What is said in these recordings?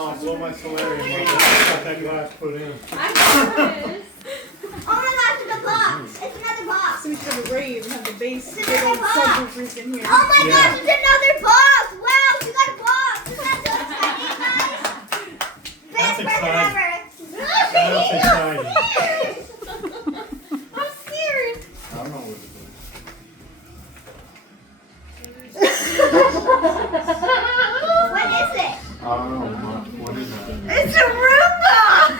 Oh, blow my solarium. I got that glass put in. Oh my gosh, it's a box. It's another box. So we should have a rave and have the base It's another box. subwoofers in here. Oh my gosh, it's another box. Wow, we got a box. Isn't that so exciting, guys? Best present ever. That's exciting. I'm scared. I don't know what What is it? I don't know. What is it? It's a Roomba.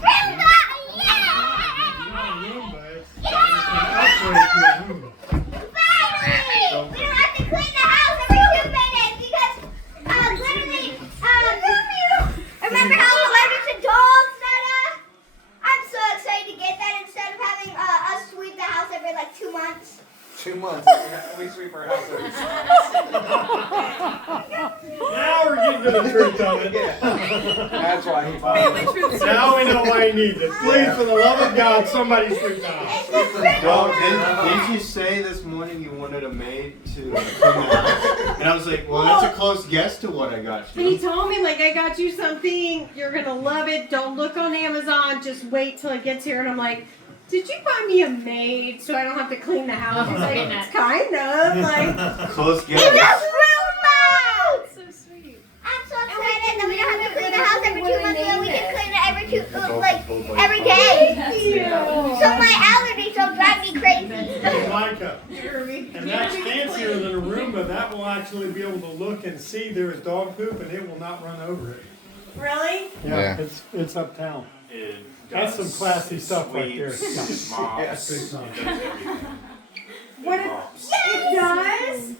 Roomba, yeah! Finally! We don't have to clean the house every 2 minutes because, literally, remember how I'm allergic to dogs, Nana? I'm so excited to get that instead of having us sweep the house every like 2 months. 2 months. We sweep our house every 6 Now we're getting to the truth of it. That's why he bought it. Now we know why he needs it. Please, for the love of God, somebody sweep the house. Well, didn't you say this morning you wanted a maid to clean the house? And I was like, well, that's a close guess to what I got And he you. told me, like, I got you something, you're gonna love it, don't look on Amazon, just wait till it gets here. And I'm like, did you buy me a maid so I don't have to clean the house? He's like, it's kind of, like. Close It's guess. a Roomba! So sweet. I'm so excited that we don't have to clean the house every 2 months, and we can clean it every day. So my allergies don't drive me crazy. Hey, Mica. And that's fancier than a Roomba. That will actually be able to look and see there is dog poop, and it will not run over it. Really? Yeah. It's uptown. That's some classy stuff right there. Sweeps, mops, it does everything. What it, it does?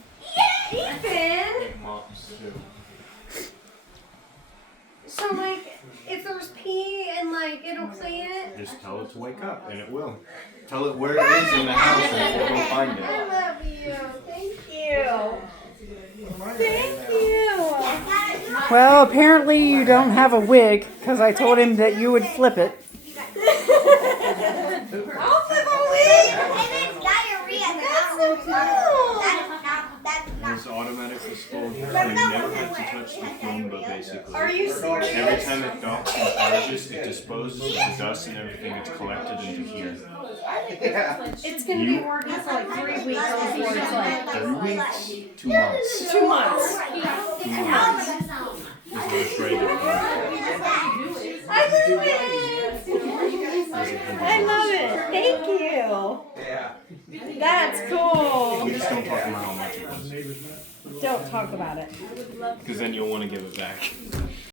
Ethan! It mops too. So, like, if there's pee and, like, it'll clean it? Just tell it to wake up, and it will. Tell it where it is in the house, and it will find I it. love you. Thank you. Thank you. Well, apparently you don't have a wig, because I told him that you would flip it. I'll flip a wig. And it's diarrhea. That's so cool. That's not. It's automatic disposal. You Remember that never one have to where touch we the had Roomba, diarrhea? basically. Are you serious? Every time it docks and charges, it disposes of the dust and everything that's collected into here. It's going to be working for like 3 weeks before it's like 3 weeks, 2 months. 2 months. 2 months. Is when it's ready to go. I love it. I love it. Thank you. Yeah. That's cool. We just don't talk about how much it was. Don't talk about it. Because then you'll want to give it back.